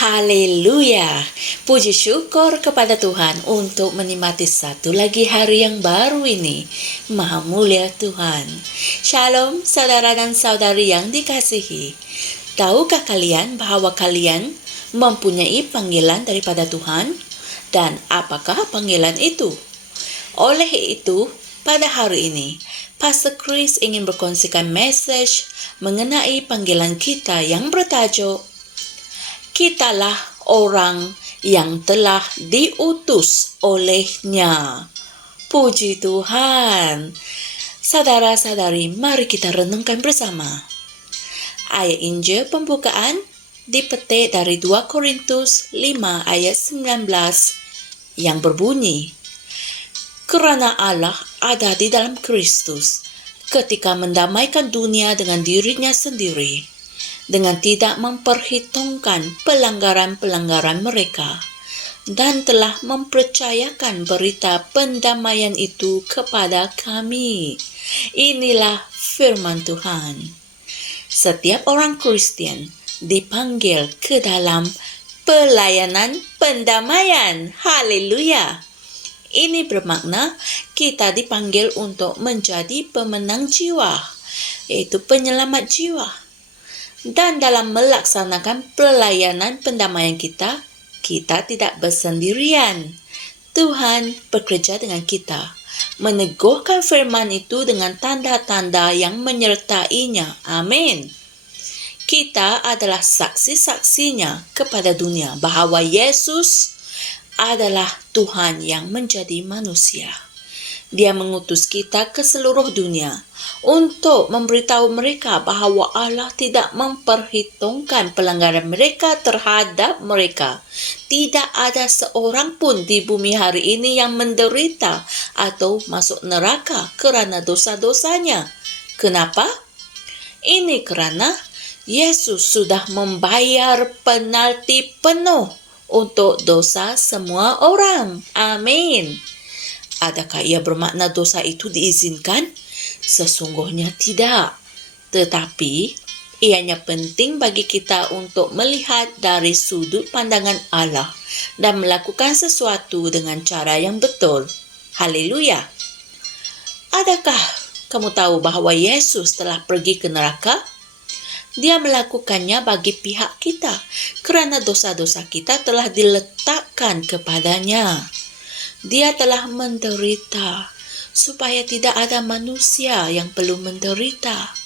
Haleluya. Puji syukur kepada Tuhan untuk menikmati satu lagi hari yang baru ini. Maha mulia Tuhan. Shalom saudara dan saudari yang dikasihi. Tahukah kalian bahwa kalian mempunyai panggilan daripada Tuhan? Dan apakah panggilan itu? Oleh itu, pada hari ini, Pastor Chris ingin berkongsikan message mengenai panggilan kita yang bertajuk Kitalah orang yang telah diutus olehnya. Puji Tuhan. Saudara-saudari, mari kita renungkan bersama. Ayat Injil pembukaan dipetik dari 2 Korintus 5 ayat 19 yang berbunyi, Kerana Allah ada di dalam Kristus ketika mendamaikan dunia dengan dirinya sendiri, dengan tidak memperhitungkan pelanggaran-pelanggaran mereka, dan telah mempercayakan berita pendamaian itu kepada kami. Inilah firman Tuhan. Setiap orang Kristen dipanggil ke dalam pelayanan pendamaian. Haleluya! Ini bermakna kita dipanggil untuk menjadi pemenang jiwa, yaitu penyelamat jiwa. Dan dalam melaksanakan pelayanan pendamaian kita tidak bersendirian. Tuhan bekerja dengan kita, meneguhkan firman itu dengan tanda-tanda yang menyertainya. Amin. Kita adalah saksi-saksinya kepada dunia bahwa Yesus adalah Tuhan yang menjadi manusia. Dia mengutus kita ke seluruh dunia untuk memberitahu mereka bahwa Allah tidak memperhitungkan pelanggaran mereka terhadap mereka. Tidak ada seorang pun di bumi hari ini yang menderita atau masuk neraka kerana dosa-dosanya. Kenapa? Ini kerana Yesus sudah membayar penalti penuh untuk dosa semua orang. Amin. Adakah ia bermakna dosa itu diizinkan? Sesungguhnya tidak. Tetapi, ianya penting bagi kita untuk melihat dari sudut pandangan Allah dan melakukan sesuatu dengan cara yang betul. Haleluya. Adakah kamu tahu bahwa Yesus telah pergi ke neraka? Dia melakukannya bagi pihak kita, kerana dosa-dosa kita telah diletakkan kepadanya. Dia telah menderita, supaya tidak ada manusia yang perlu menderita.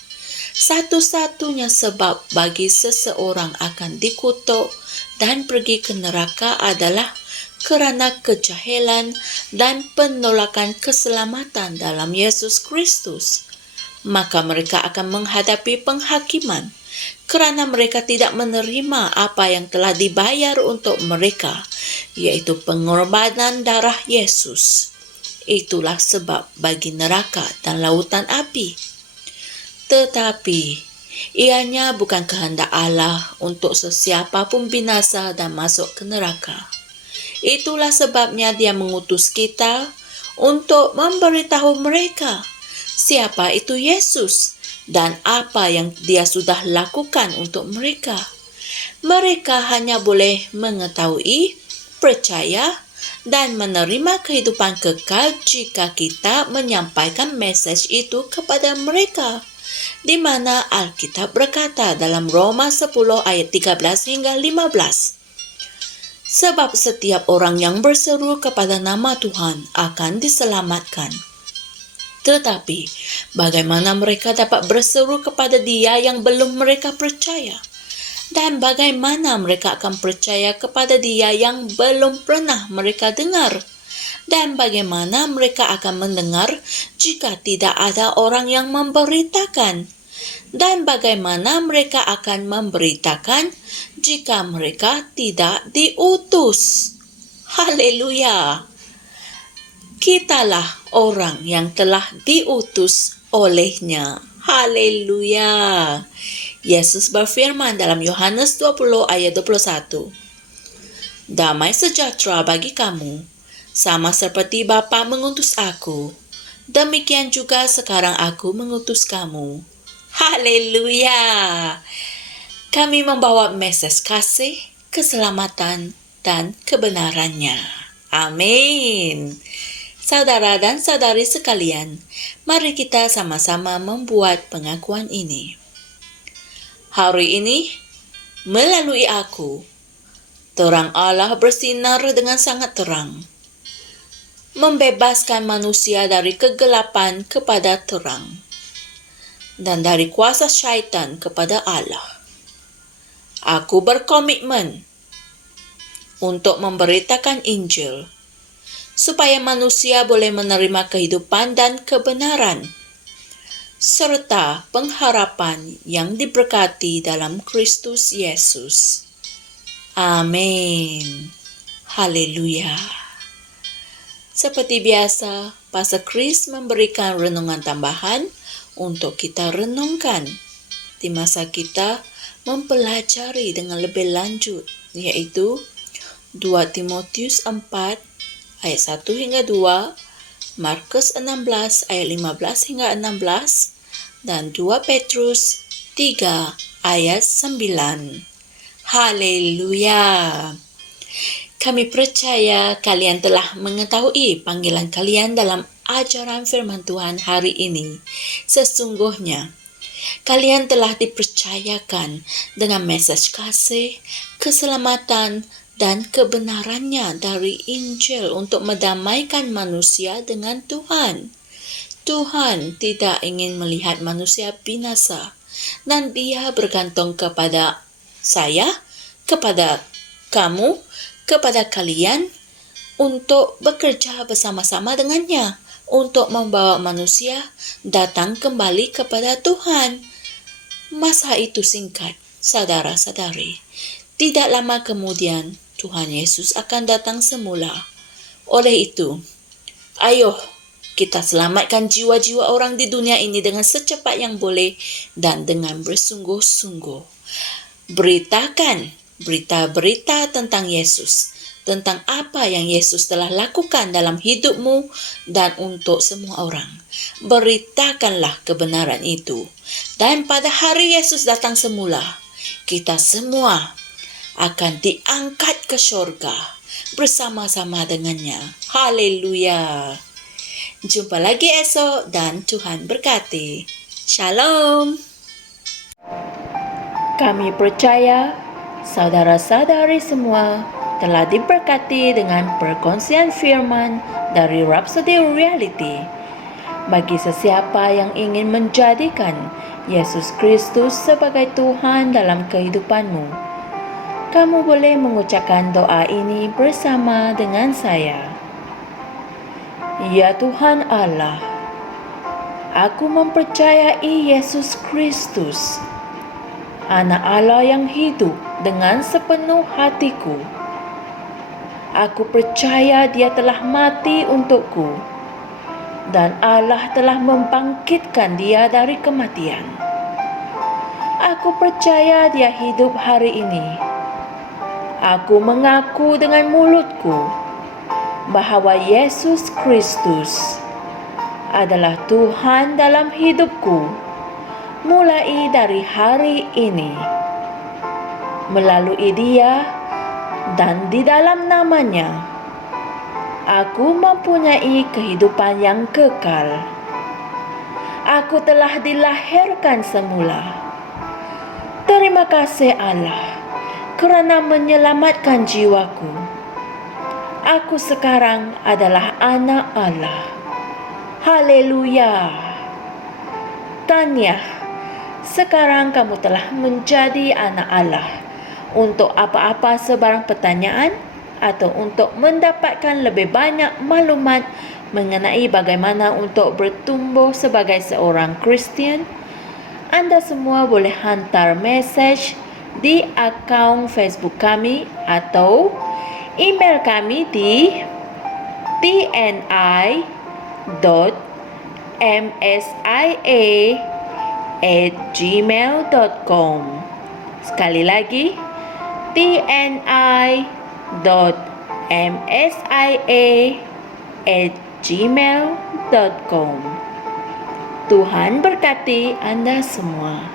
Satu-satunya sebab bagi seseorang akan dikutuk dan pergi ke neraka adalah kerana kejahilan dan penolakan keselamatan dalam Yesus Kristus. Maka mereka akan menghadapi penghakiman kerana mereka tidak menerima apa yang telah dibayar untuk mereka, yaitu pengorbanan darah Yesus. Itulah sebab bagi neraka dan lautan api. Tetapi, ianya bukan kehendak Allah untuk sesiapa pun binasa dan masuk ke neraka. Itulah sebabnya Dia mengutus kita untuk memberitahu mereka siapa itu Yesus dan apa yang Dia sudah lakukan untuk mereka. Mereka hanya boleh mengetahui, percaya, dan menerima kehidupan kekal jika kita menyampaikan mesej itu kepada mereka. Di mana Alkitab berkata dalam Roma 10 ayat 13 hingga 15. Sebab setiap orang yang berseru kepada nama Tuhan akan diselamatkan. Tetapi, bagaimana mereka dapat berseru kepada Dia yang belum mereka percaya? Dan bagaimana mereka akan percaya kepada Dia yang belum pernah mereka dengar? Dan bagaimana mereka akan mendengar jika tidak ada orang yang memberitakan? Dan bagaimana mereka akan memberitakan jika mereka tidak diutus? Haleluya! Kitalah orang yang telah diutus olehnya. Haleluya. Yesus berfirman dalam Yohanes 20 ayat 21. Damai sejahtera bagi kamu, sama seperti Bapa mengutus aku. Demikian juga sekarang aku mengutus kamu. Haleluya. Kami membawa mesej kasih, keselamatan, dan kebenarannya. Amin. Saudara dan saudari sekalian, mari kita sama-sama membuat pengakuan ini. Hari ini, melalui aku, terang Allah bersinar dengan sangat terang, membebaskan manusia dari kegelapan kepada terang, dan dari kuasa syaitan kepada Allah. Aku berkomitmen untuk memberitakan Injil, supaya manusia boleh menerima kehidupan dan kebenaran, serta pengharapan yang diberkati dalam Kristus Yesus. Amin. Haleluya. Seperti biasa, Pastor Chris memberikan renungan tambahan untuk kita renungkan di masa kita mempelajari dengan lebih lanjut, yaitu 2 Timotius 4 ayat 1 hingga 2, Markus 16 ayat 15 hingga 16, dan 2 Petrus 3 ayat 9. Haleluya. Kami percaya kalian telah mengetahui panggilan kalian dalam ajaran firman Tuhan hari ini. Sesungguhnya, kalian telah dipercayakan dengan mesej kasih, keselamatan, dan kebenarannya dari Injil untuk mendamaikan manusia dengan Tuhan. Tuhan tidak ingin melihat manusia binasa, dan Dia bergantung kepada saya, kepada kamu, kepada kalian untuk bekerja bersama-sama dengannya, untuk membawa manusia datang kembali kepada Tuhan. Masa itu singkat, saudara-saudari. Tidak lama kemudian, Tuhan Yesus akan datang semula. Oleh itu, ayo kita selamatkan jiwa-jiwa orang di dunia ini dengan secepat yang boleh dan dengan bersungguh-sungguh. Beritakan berita-berita tentang Yesus, tentang apa yang Yesus telah lakukan dalam hidupmu dan untuk semua orang. Beritakanlah kebenaran itu. Dan pada hari Yesus datang semula, kita semua akan diangkat ke surga bersama-sama dengannya. Haleluya. Jumpa lagi esok dan Tuhan berkati. Shalom. Kami percaya saudara-saudari semua telah diberkati dengan perkongsian firman dari Rhapsody Reality. Bagi sesiapa yang ingin menjadikan Yesus Kristus sebagai Tuhan dalam kehidupanmu, kamu boleh mengucapkan doa ini bersama dengan saya. Ya Tuhan Allah, aku mempercayai Yesus Kristus, Anak Allah yang hidup dengan sepenuh hatiku. Aku percaya Dia telah mati untukku, dan Allah telah membangkitkan Dia dari kematian. Aku percaya Dia hidup hari ini. Aku mengaku dengan mulutku bahwa Yesus Kristus adalah Tuhan dalam hidupku mulai dari hari ini. Melalui Dia dan di dalam nama-Nya, aku mempunyai kehidupan yang kekal. Aku telah dilahirkan semula. Terima kasih Allah kerana menyelamatkan jiwaku. Aku sekarang adalah anak Allah. Haleluya. Tanya, sekarang kamu telah menjadi anak Allah. Untuk apa-apa sebarang pertanyaan atau untuk mendapatkan lebih banyak maklumat mengenai bagaimana untuk bertumbuh sebagai seorang Kristian, Anda semua boleh hantar mesej di akaun Facebook kami atau email kami di tni.msia@gmail.com. Sekali lagi, tni.msia@gmail.com. Tuhan berkati Anda semua.